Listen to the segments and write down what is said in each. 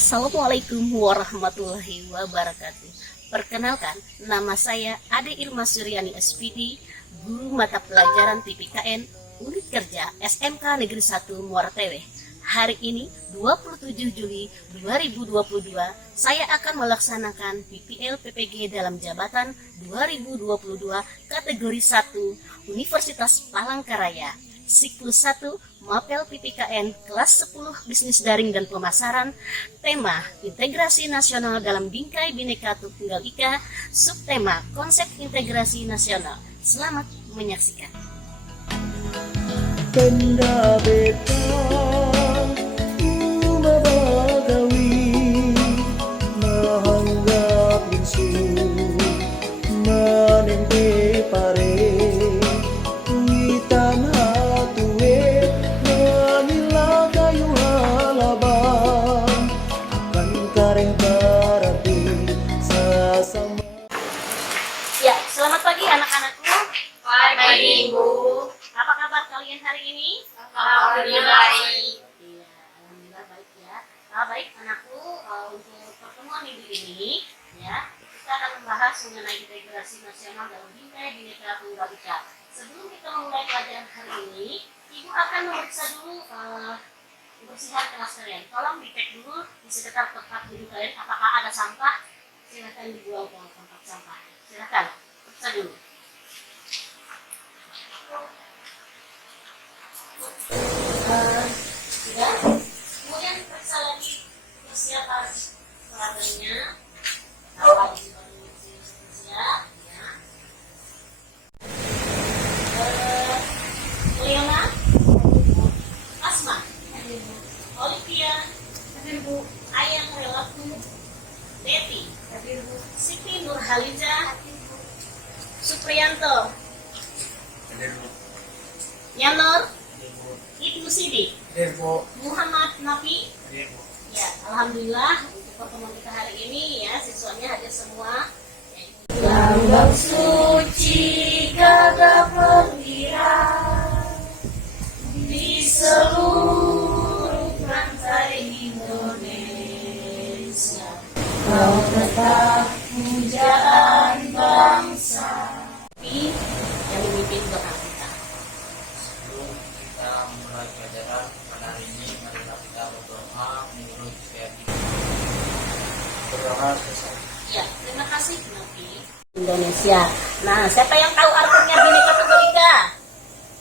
Assalamualaikum warahmatullahi wabarakatuh. Perkenalkan, nama saya Ade Irma Suryani SPD, Guru Mata Pelajaran TPKN Unit Kerja SMK Negeri 1 Muara Teweh. Hari ini 27 Juli 2022, saya akan melaksanakan PPL PPG dalam jabatan 2022 kategori 1 Universitas Palangkaraya. Siklus 1 Mapel PPKN kelas 10 Bisnis Daring dan Pemasaran. Tema Integrasi Nasional dalam Bingkai Bhinneka Tunggal Ika. Subtema Konsep Integrasi Nasional. Selamat menyaksikan. Benda beta umabagawi mahanggap linsu manempe pare witan hatuwe manila kayu halaban akan kareh barati sasama. Ya, selamat pagi anak-anakku. Pagi, Bu. Apa kabar kalian hari ini? Alhamdulillah baik. Iya, alhamdulillah baik ya. Baik anakku, untuk pertemuan minggu ini ya, kita akan membahas mengenai integrasi nasional dalam Bingkai Bhinneka Tunggal Ika. Sebelum kita memulai pelajaran hari ini, Ibu akan memeriksa dulu kebersihan kelas kalian. Tolong dicek dulu di sekitar tempat duduk kalian apakah ada sampah. Silakan dibuang ke tempat sampah. Silakan periksa dulu. Sudah. Kemudian periksa lagi persiapan pelajarannya. Apa siap ya. Leona, Asma, Olivia, Ayang Relaku, Devi, Siti Nurhaliza, Supriyanto, Yanor, Ibnu Sidik, Muhammad Nafi. Ya, alhamdulillah untuk pertemuan kita hari ini ya, siswanya hadir semua. Lambang suci gagah perwira di seluruh pantai Indonesia. Kau tetap pujaan bangsa. Tapi yang memimpin doa kita. Sebelum kita mulai pelajaran pada hari ini, marilah kita berdoa menurut keyakinan. Berdoa selesai. Ya, terima kasih Nafi. Indonesia. Nah, siapa yang tahu artinya Bhinneka Tunggal Ika?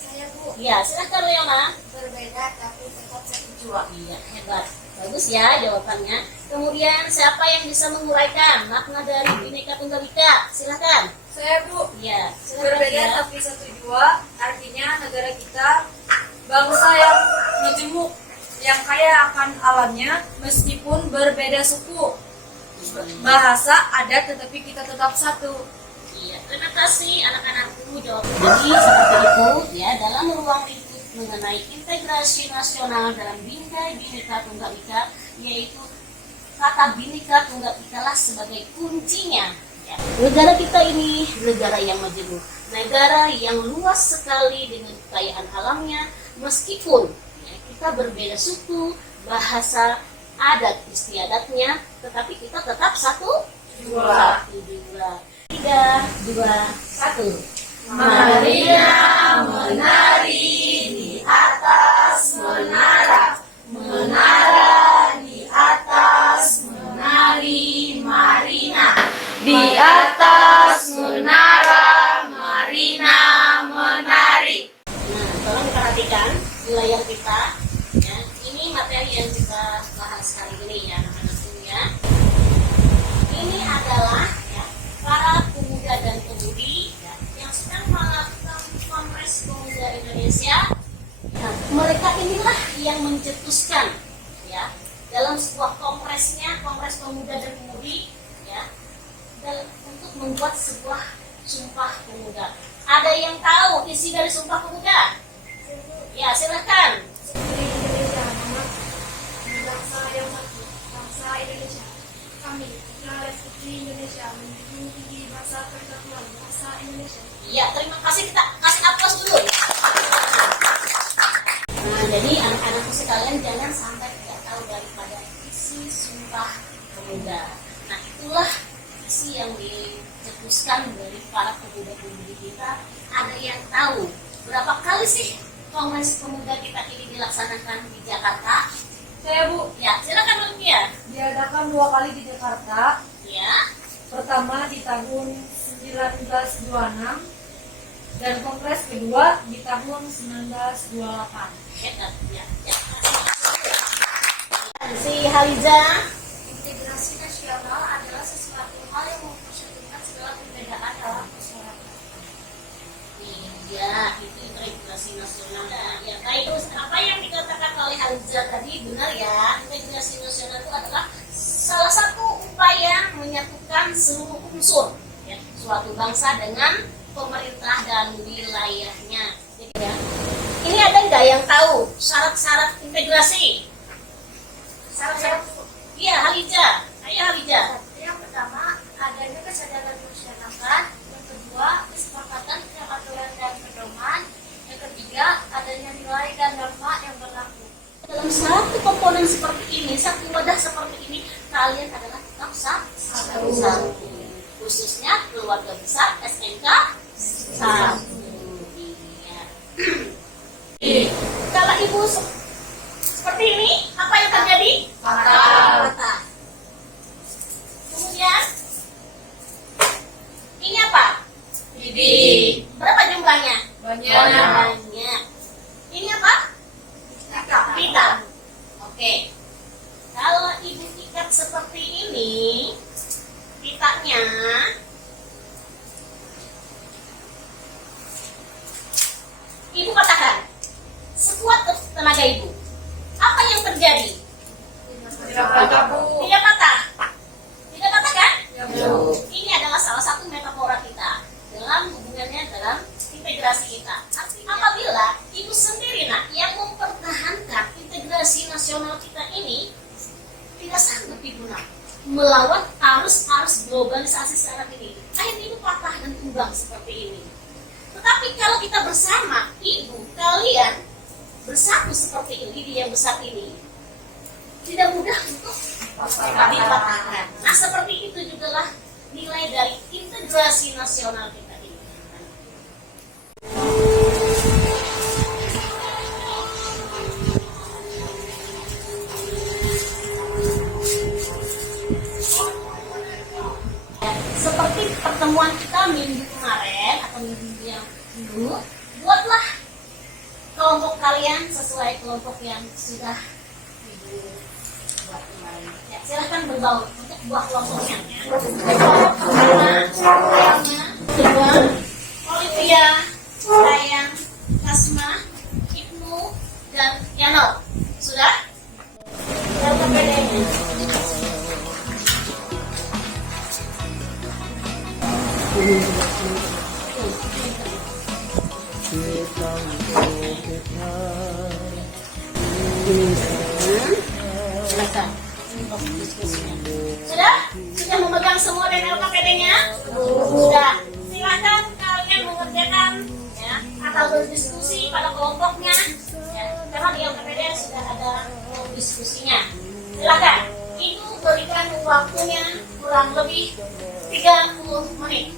Saya, Bu. Ya, silahkan Leona. Berbeda tapi tetap satu jua. Iya, hebat. Bagus ya jawabannya. Kemudian siapa yang bisa menguraikan makna dari Bhinneka Tunggal Ika? Silahkan. Saya, Bu. Iya, silahkan Berbeda ya. tapi satu jua, artinya negara kita bangsa yang majemuk, yang kaya akan alamnya meskipun berbeda suku, bahasa, adat, tetapi kita tetap satu. Iya, terima kasih anak-anakku jawabannya. Jadi seperti itu ya, dalam ruang lingkup mengenai integrasi nasional dalam Bingkai Bhinneka Tunggal Ika, yaitu kata Bhinneka Tunggal Ika lah sebagai kuncinya. Ya. Negara kita ini negara yang majemuk, negara yang luas sekali dengan kekayaan alamnya, meskipun ya, kita berbeda suku, bahasa, adat istiadatnya, tetapi kita tetap satu Jua. dua. 3, 2, 1. Marilah menari di atas menara, menara di atas menari Marina, di atas menara Marina menari. Nah, tolong perhatikan di layar kita. Ya, ini materi yang kita bahas hari ini ya, anak-anakku ya. Ini adalah ya, para pemuda dan pemudi ya, yang sedang melakukan Kongres Pemuda Indonesia. Nah, mereka inilah yang mencetuskan ya dalam sebuah kongresnya, Kongres Pemuda dan Pemudi ya, untuk membuat sebuah Sumpah Pemuda. Ada yang tahu isi dari Sumpah Pemuda? Ya, silahkan. Negeri Indonesia, anak bangsa yang satu, bangsa Indonesia. Kami, Rakyat Putri Indonesia, menjunjung tinggi bahasa persatuan bangsa Indonesia. Iya, terima kasih. Kita kasih aplaus dulu. Nah, jadi anak-anakku sekalian jangan sampai tidak tahu daripada isi Sumpah muda. Nah itulah isi yang dicetuskan dari para pemuda-pemudi kita. Ada yang tahu berapa kali sih Kongres Pemuda kita ini dilaksanakan di Jakarta? Saya Bu, Ya, silakan Olivia. diadakan 2 kali di Jakarta. Ya, Pertama di tahun 1926 dan kongres kedua di tahun 1928. hebat. Ya, ya. Si Haliza. Integrasi nasional adalah sesuatu hal yang mempersatukan segala perbedaan dalam masyarakat. Iya, itu integrasi nasional. Ya, baik. Terus apa yang dikatakan oleh Haliza tadi benar ya? Integrasi nasional itu adalah salah satu upaya menyatukan seluruh unsur ya, suatu bangsa dengan pemerintah dan wilayahnya. Jadi ya, ini ada nggak yang tahu syarat-syarat integrasi? Syarat-syarat? Iya, Haliza. Ayo Haliza. Yang pertama, adanya kesadaran masyarakat. Yang kedua, kesepakatan tentang aturan dan pedoman. Yang ketiga, adanya nilai dan norma yang berlaku. Dalam satu komponen seperti ini, satu wadah seperti ini, kalian adalah tetap satu. Khususnya keluarga besar SMK satu. Iya. Kalau ibu seperti ini, apa yang terjadi? Patah. Kemudian ini apa? Bibi. Berapa jumlahnya? Banyak. Ini apa? Pita. Oke. Kalau ibu ikat seperti ini, pitanya ibu katakan sekuat tenaga ibu. Apa yang terjadi? Tidak patah. Tidak patah kan? Ini adalah salah satu metafora kita dalam hubungannya dalam integrasi kita. Artinya apabila ibu sendiri yang mempertahankan integrasi nasional kita ini tidak sanggup ibu melawan arus globalisasi sekarang ini, akhirnya ibu patah dan tumbang seperti ini. Tetapi kalau kita bersama, ibu kalian bersatu seperti ini, dia besar ini, tidak mudah untuk dipatahkan. Nah seperti itu juga lah nilai dari integrasi nasional kita ini. Seperti pertemuan kita minggu kemarin atau minggu yang dulu, buatlah kelompok kalian sesuai kelompok yang sudah ibu buat kemarin. Ya, silahkan berbaur untuk buat kelompoknya. Kedua, Olivia, Sayang, Kasma, Ibnu, dan Yano. Sudah? Berapa bedanya? Silakan. Sudah? Sudah memegang semua dan LKPD-nya? Sudah. Silakan kalian mengerjakan ya, atau berdiskusi pada kelompoknya. Ya, karena di LKPD sudah ada diskusinya. Silakan. Ibu berikan waktunya kurang lebih 30 menit.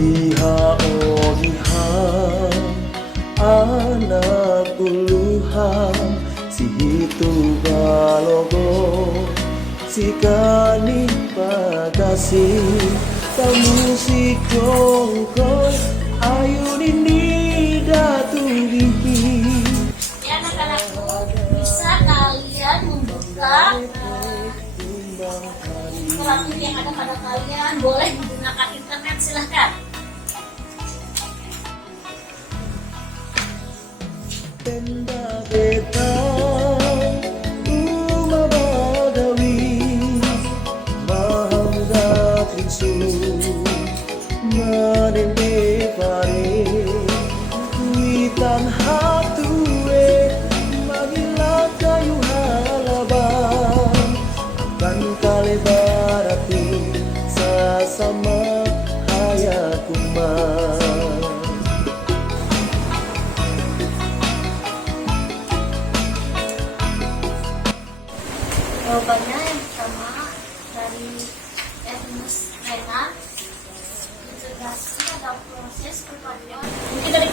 Kiha oh kiha anak uluhan si hitu balogo si kani pagasi tamu si kongkong ayu dini datu gigi. Ya anak-anakku, bisa kalian membuka literatur yang ada pada kalian, boleh menggunakan internet, silahkan. Tenda beta uma bagawi mahangga pinsu manende pare kuitan hatue magila kayu halaban akan kalebarati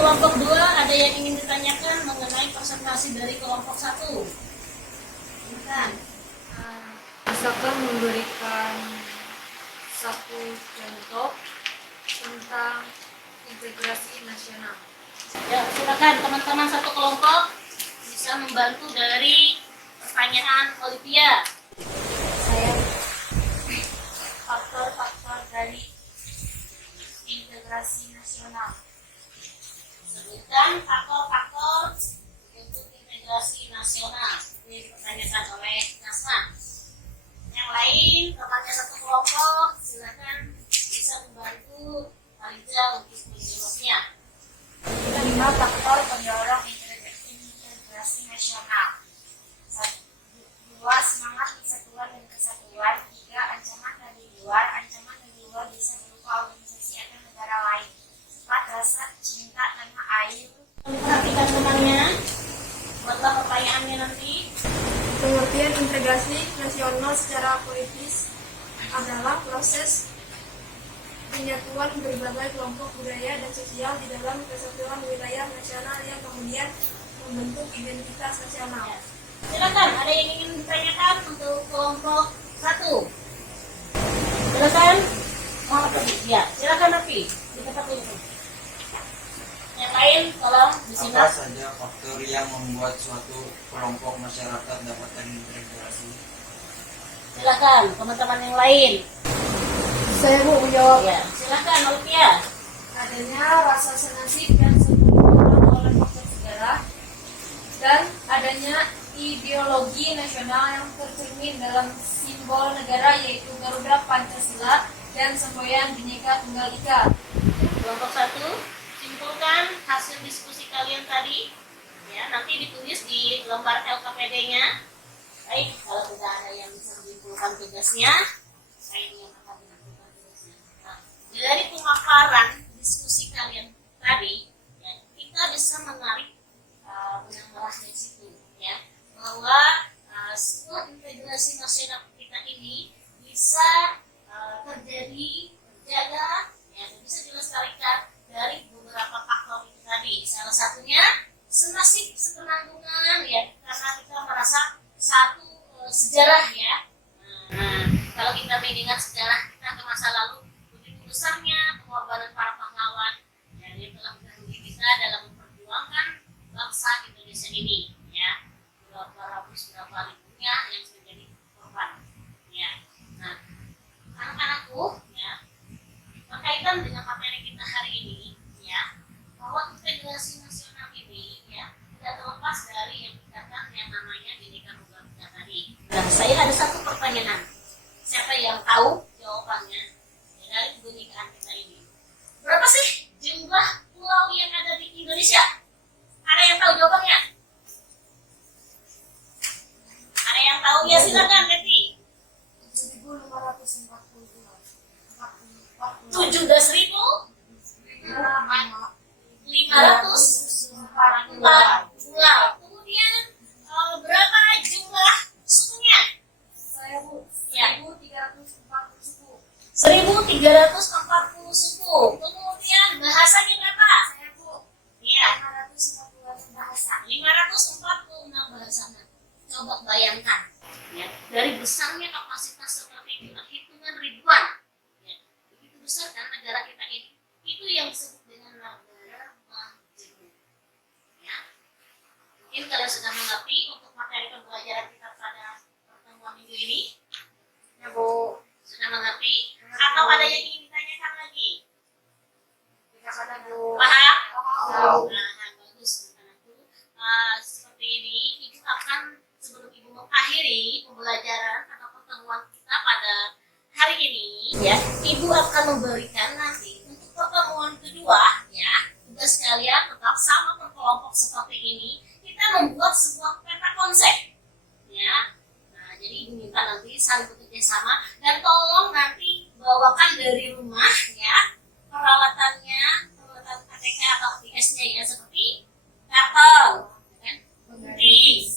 kelompok 2 ada yang ingin ditanyakan mengenai presentasi dari kelompok 1? Silakan. Bisakah memberikan satu contoh tentang integrasi nasional? Ya, silakan teman-teman satu kelompok bisa membantu dari pertanyaan Olivia. Saya faktor-faktor dari integrasi nasional. Sebutkan faktor-faktor untuk integrasi nasional. Ini dipertanyakan oleh Nasma. Yang lain, temannya satu kelompok, silakan bisa membantu Farija untuk menjawabnya. 5 faktor pendorong integrasi nasional. 2. Semangat persatuan dan kesatuan. 3. Ancaman dari luar. Ancaman dari luar bisa berupa organisasi atau negara lain. 4. Rasa cinta tanah air. Perhatikan temannya, buatlah pertanyaannya nanti. Pengertian integrasi nasional secara politis adalah proses penyatuan berbagai kelompok budaya dan sosial di dalam kesatuan wilayah nasional yang kemudian membentuk identitas nasional. Silakan, ada yang ingin ditanyakan untuk kelompok 1? Silakan. Muhammad Rafi. Ya, silakan Rafi. Di tempat dulu. Yang lain tolong Apa disimak. saja faktor yang membuat suatu kelompok masyarakat dapat terintegrasi? Silakan teman-teman yang lain. Saya mau menjawab. Ya, silakan Olivia. Adanya rasa senasib yang sempurna oleh faktor sejarah dan adanya ideologi nasional yang tercermin dalam simbol negara yaitu Garuda Pancasila dan semboyan Bhinneka Tunggal Ika. Kelompok 1, simpulkan hasil diskusi kalian tadi. Ya, nanti ditulis di lembar LKPD-nya. Baik, kalau tidak ada yang bisa menyimpulkan tugasnya, saya yang akan menyimpulkan tugasnya. Nah, dari pemaparan diskusi kalian tadi, ya, kita bisa menarik benang merah dari situ, ya, bahwa sebuah integrasi nasional kita ini bisa terjadi, terjaga, ya, dan bisa dilestarikan dari beberapa faktor itu tadi. Salah satunya senasib sepenanggungan, ya, karena kita merasa satu sejarah, ya. Nah, kalau kita mengingat sejarah kita ke masa lalu, begitu besarnya pengorbanan para pahlawan yang telah mendahului kita dalam memperjuangkan bangsa Indonesia ini, ya, berapa ratus berapa ribunya yang menjadi korban, ya. Nah, anak-anakku, ya, berkaitan dengan materi kita hari ini, ya, bahwa integrasi nasional ini, ya, tidak terlepas dari yang dikatakan yang namanya Bhinneka Tunggal Ika tadi. Nah, saya ada satu pertanyaan. Siapa yang tahu jawabannya, ya, dari kebinekaan kita ini? Berapa sih jumlah pulau yang ada di Indonesia? Ada yang tahu jawabannya? Ada yang tahu? Ya, silakan, Betty. 17.544. Kemudian berapa jumlah sukunya? Saya Bu, Ya. 1340 suku. 1.340 suku. Kemudian bahasanya berapa? Saya Bu, Ya, 546 bahasa. 546 bahasa. Coba bayangkan, ya, dari besarnya kapasitas seperti itu, hitungan ribuan, ya, begitu besar kan negara kita ini. Itu yang disebut dengan negara majemuk. Ya, mungkin kalian sudah mengerti untuk materi pembelajaran kita pada pertemuan minggu ini. Ya Bu, Sudah mengerti? Atau ada yang ingin ditanyakan lagi? tidak ada Bu. Paham? Tahu. Nah, bagus anak-anakku. Seperti ini, Ibu akan sebelum Ibu mengakhiri pembelajaran atau pertemuan kita pada hari ini, ya, Ibu akan memberikan nanti untuk pertemuan kedua, ya, tugas kalian tetap sama berkelompok seperti ini. Kita membuat sebuah peta konsep, ya. Nah, jadi Ibu minta nanti saling bekerja sama dan tolong nanti bawakan dari rumah, ya, peralatannya, peralatan KTK atau ATS-nya, ya, seperti karton, kan, penggaris,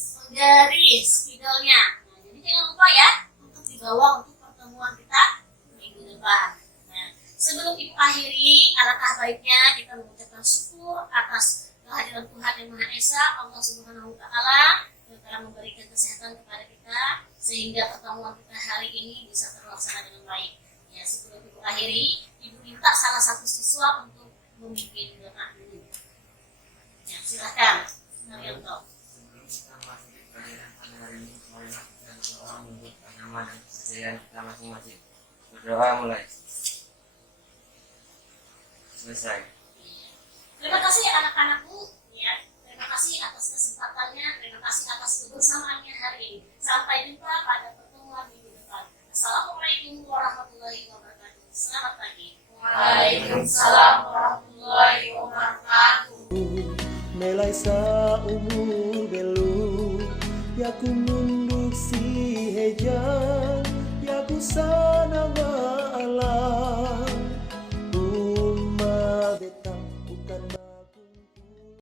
spidolnya. Nah, jadi jangan lupa, ya, untuk dibawa untuk pertemuan kita minggu depan. Nah, sebelum Ibu akhiri, alangkah baiknya kita mengucapkan syukur atas kepada Tuhan Yang Maha Esa, Allah Subhanahu wa Ta'ala, yang telah memberikan kesehatan kepada kita sehingga pertemuan kita hari ini bisa terlaksana dengan baik. Ya, sebelum Ibu akhiri, Ibu minta salah satu siswa untuk membuat doa dulu. Ya, silakan. Marianto. Sebelum kita masuk ke pelajaran pada hari ini, marilah kita berdoa menurut agama dan keseharian kita masing-masing. Berdoa mulai. Selesai. Terima kasih anak-anakku, ya. Terima kasih atas kesempatannya, terima kasih atas kebersamaannya hari ini. Sampai jumpa pada pertemuan minggu depan. Assalamualaikum warahmatullahi wabarakatuh. Selamat pagi. Waalaikumsalam warahmatullahi wabarakatuh. Melai sa umur belu, ya ku munduk si hejan, ya ku sa